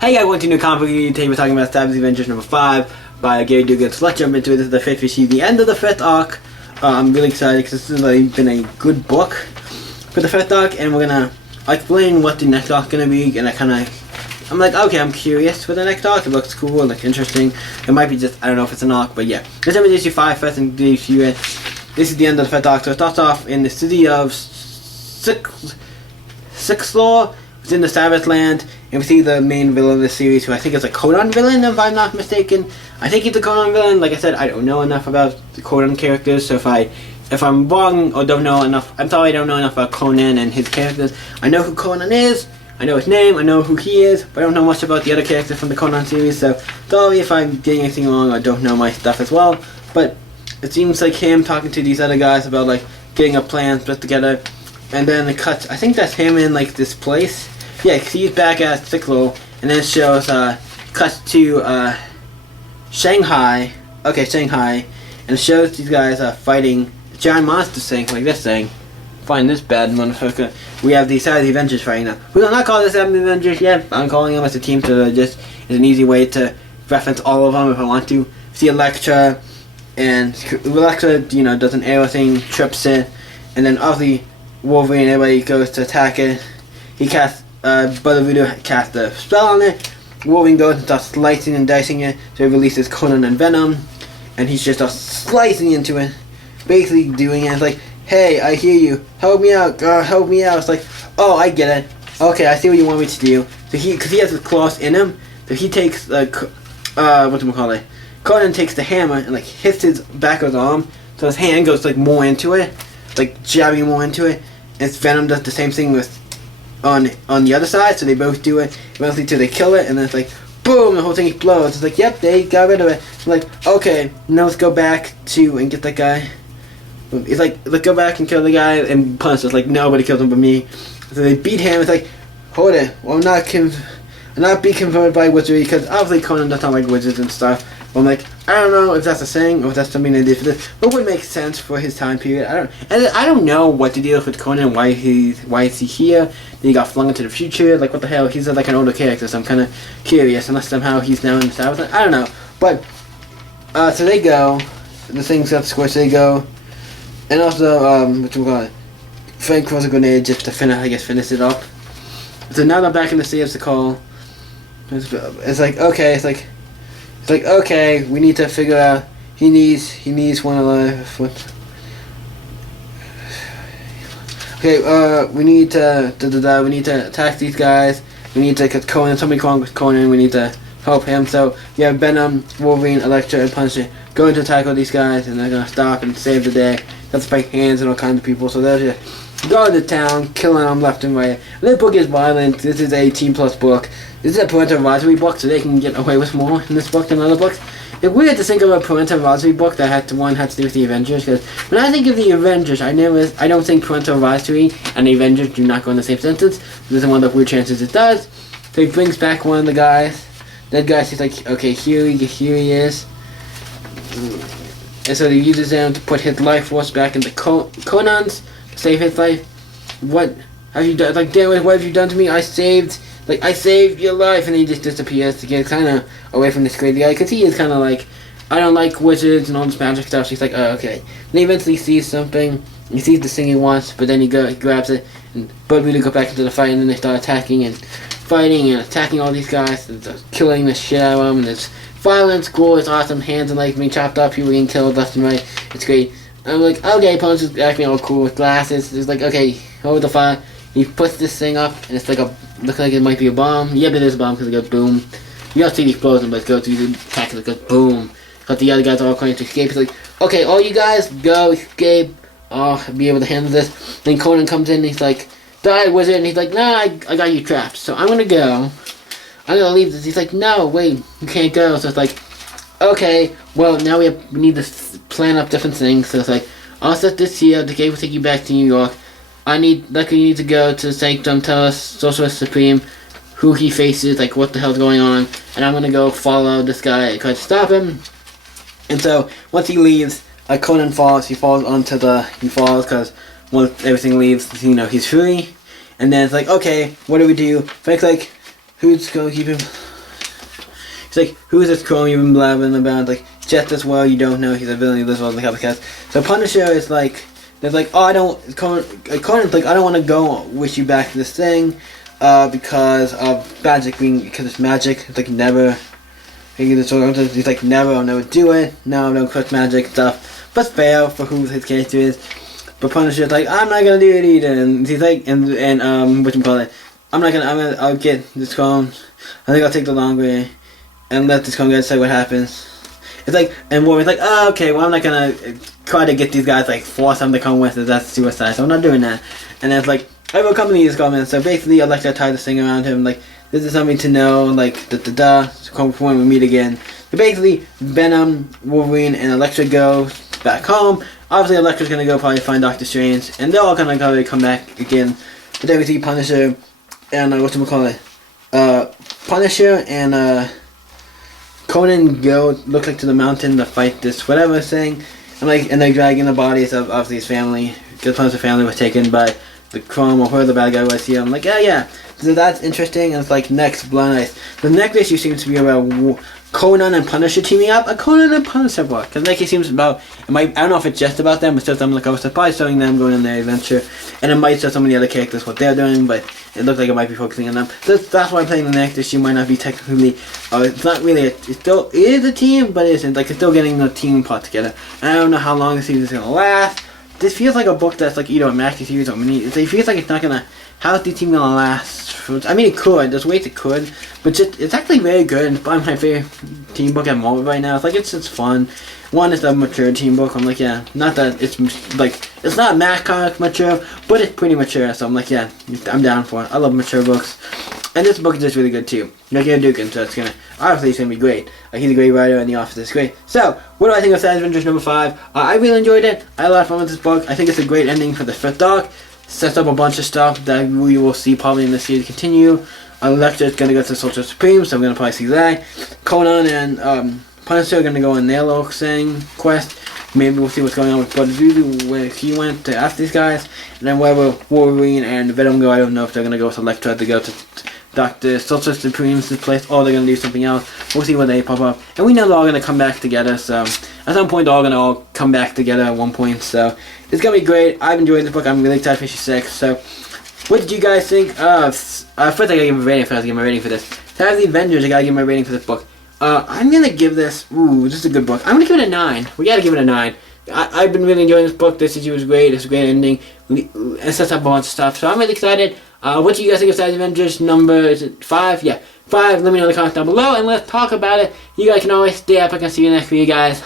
Hey guys, welcome to new comic book review. Today we're talking about Avengers number 5 by Gary Dugan. So let's jump into it. This is the 5th issue, the end of the 5th arc. I'm really excited because this has been a good book for the 5th arc, and we're gonna explain what the next arc is gonna be. And I'm like, okay, I'm curious for the next arc. It looks cool, it looks interesting. It might be just, I don't know if it's an arc, but yeah. Let's jump into issue 5 first and the issue. This is the end of the 5th arc. So it starts off in the city of Sixlore. It's in the Sabbath land, and we see the main villain of the series, who I think is a Conan villain, if I'm not mistaken. I think he's a Conan villain. Like I said, I don't know enough about the Conan characters, so if I'm wrong or don't know enough, I'm sorry I don't know enough about Conan and his characters. I know who Conan is, I know his name, I know who he is, but I don't know much about the other characters from the Conan series, so sorry if I'm getting anything wrong or don't know my stuff as well. But it seems like him talking to these other guys about like getting a plan put together, and then it cuts, I think that's him in like this place. Yeah, cause he's back at Sixlore, and then it shows, cuts to, Shanghai. Okay, Shanghai. And it shows these guys, fighting the giant monster thing, like this thing. Find this bad motherfucker. We have the side of the Avengers fighting now. We will not call this the Avengers yet. I'm calling them as a team, so just is an easy way to reference all of them if I want to. See Elektra, and Elektra, you know, does an arrow thing, trips it, and then obviously Wolverine, everybody goes to attack it. He casts, Brother Voodoo casts a spell on it. Wolverine goes and starts slicing and dicing it, so he releases Conan and Venom, and he's just slicing into it, basically doing it. It's like, hey, I hear you, help me out, help me out. It's like, oh, I get it. Okay, I see what you want me to do. So because he has the claws in him, so he takes whatchamacallit, Conan takes the hammer and like hits his back of his arm, so his hand goes like more into it, like jabbing more into it. And Venom does the same thing with on the other side, so they both do it eventually till they kill it, and then it's like boom, the whole thing explodes. It's like, yep, they got rid of it. I'm like, okay, now let's go back to and get that guy. It's like, let's go back and kill the guy and punch. It's like nobody kills him but me. So they beat him. It's like, hold it, well, I'm not being converted by wizardry, because obviously Conan doesn't like wizards and stuff. But I'm like, I don't know if that's a saying or if that's something they did for this, but it would make sense for his time period. I don't know what the deal is with Conan. Why is he here? Then he got flung into the future. Like, what the hell? He's like an older character, so I'm kind of curious. Unless somehow he's now in the South. I don't know. But so they go. The things got squished. They go, and also Frank throws a grenade just to finish it up. So now they're back in the city of Sakal. It's like, okay, it's like, okay, we need to figure out. He needs one of the. Okay, we need to attack these guys. We need to get Conan. Somebody wrong with Conan. We need to help him. So yeah, Venom, Wolverine, Elektra, and Punisher going to attack all these guys, and they're gonna stop and save the day. That's fight hands and all kinds of people. So they're just going to town, killing them left and right. This book is violent. This is a Teen Plus book. This is a parental advisory book, so they can get away with more in this book than other books. It's weird to think of a parental advisory book that had to do with the Avengers, because when I think of the Avengers, I don't think parental advisory and the Avengers do not go in the same sentence. This is one of the weird chances it does. So he brings back one of the guys. That guy, he's like, okay, here he is. And so he uses him to put his life force back into Conan's to save his life. What have you done? Like, damn it, what have you done to me? I saved your life, and he just disappears to get kind of away from this crazy guy, because he is kind of like, I don't like wizards and all this magic stuff. She's like, oh, okay. And he eventually sees something. He sees the thing he wants, but then he grabs it, and Bud really go back into the fight, and then they start attacking and fighting and attacking all these guys, and killing the shit out of them. And there's violence, gore, it's awesome. Hands and legs being chopped up, people getting killed left and right. It's great. I'm like, okay, Punch is acting all cool with glasses. It's like, okay, hold the fire. He puts this thing up, and it's like looks like it might be a bomb. Yep, it is a bomb, because it goes boom. You don't see the explosion, but it goes through the attack, and it goes boom. But the other guys are all trying to escape. It's like, okay, all you guys, go, escape. I'll be able to handle this. Then Conan comes in, and he's like, die, wizard. And he's like, nah, I got you trapped. So I'm gonna go. I'm gonna leave this. He's like, no, wait, you can't go. So it's like, okay, well, now we need to plan up different things. So it's like, I'll set this here. The gate will take you back to New York. You need to go to the Sanctum, tell us, Sorcerer Supreme, who he faces, like what the hell's going on, and I'm gonna go follow this guy and try to stop him. And so once he leaves, Conan falls. He falls because once everything leaves, he's free. And then it's like, okay, what do we do? Frank's like, who's gonna keep him He's like, who's this Chrome you've been blabbing about? Like, just as well you don't know he's a villain, he lives all the copycats. So Punisher is like, they're like, oh, Conan's like, I don't want to go wish you back to this thing, because of magic because it's magic. It's like, never, he's like, never, I'll never do it, no, I don't trust magic stuff. But it's fair for who his character is. But Punisher's like, I'm not gonna do it either, and he's like, whatchamacallit, I'll get this Chrome, I think I'll take the long way, and let this Chrome guy say what happens. It's like, and Wolverine's like, oh, okay, well, I'm not gonna try to get these guys, like, force them to come with us, that's suicide, so I'm not doing that. And then it's like, every company is coming, so basically Elektra tied this thing around him, like, this is something to know, like, so when we meet again. But basically, Venom, Wolverine, and Elektra go back home. Obviously, Elektra's gonna go probably find Doctor Strange, and they're all gonna probably come back again. But then we see Punisher, and, Punisher and, Conan go, look like to the mountain to fight this whatever thing, and they're dragging the bodies of obviously his family, because Punisher's family was taken by the Chrome, or whoever the bad guy was here. I'm like, yeah. So that's interesting, and it's like, next, Blood Ice. The next issue seems to be about Conan and Punisher teaming up. A Conan and Punisher book. Because like it seems about, I don't know if it's just about them, but still I'm like, I was surprised showing them going on their adventure. And it might show some of the other characters what they're doing, but it looks like it might be focusing on them. So that's why I'm playing the next issue. Might not be technically, it's not really, it is a team, but it isn't. Like, it's still getting the team part together. And I don't know how long the series is going to last. This feels like a book that's like either a maxi series or mini. It feels like it's not going to, how's the team gonna last? I mean, it could. There's ways it could, but just it's actually very good. It's probably my favorite team book at the moment right now. It's like it's fun. One is a mature team book. I'm like, yeah, not that it's like it's not math comic mature, but it's pretty mature. So I'm like, yeah, I'm down for it. I love mature books, and this book is just really good too. Like Dugan, so it's gonna obviously it's gonna be great. Like he's a great writer, and the Office is great. So what do I think of Avengers number 5? I really enjoyed it. I had a lot of fun with this book. I think it's a great ending for the 5th arc. Sets up a bunch of stuff that we will see probably in the series continue. Elektra's gonna go to Soldier Supreme, so I'm gonna probably see that. Conan and Punisher are gonna go on their little thing quest. Maybe we'll see what's going on with Bud Voodoo, where he went to ask these guys. And then wherever Wolverine and Venom go, I don't know if they're gonna go with Elektra to go to Dr. Soldier Supreme's place, or they're gonna do something else. We'll see when they pop up. And we know they're all gonna come back together, so at some point they're all gonna come back together at one point, so it's gonna be great. I've enjoyed this book. I'm really excited for issue 6. So, what did you guys think? First I gotta give a rating. First, I give my rating for this. To have the Avengers, I gotta give my rating for this book. I'm gonna give this. Ooh, this is a good book. I'm gonna give it a 9. We gotta give it a 9. I've been really enjoying this book. This issue was great. It's a great ending. It sets up a bunch of stuff. So I'm really excited. What do you guys think of Savage Avengers number? Is it 5? Yeah, 5. Let me know in the comments down below, and let's talk about it. You guys can always stay up. I can see you next video, guys.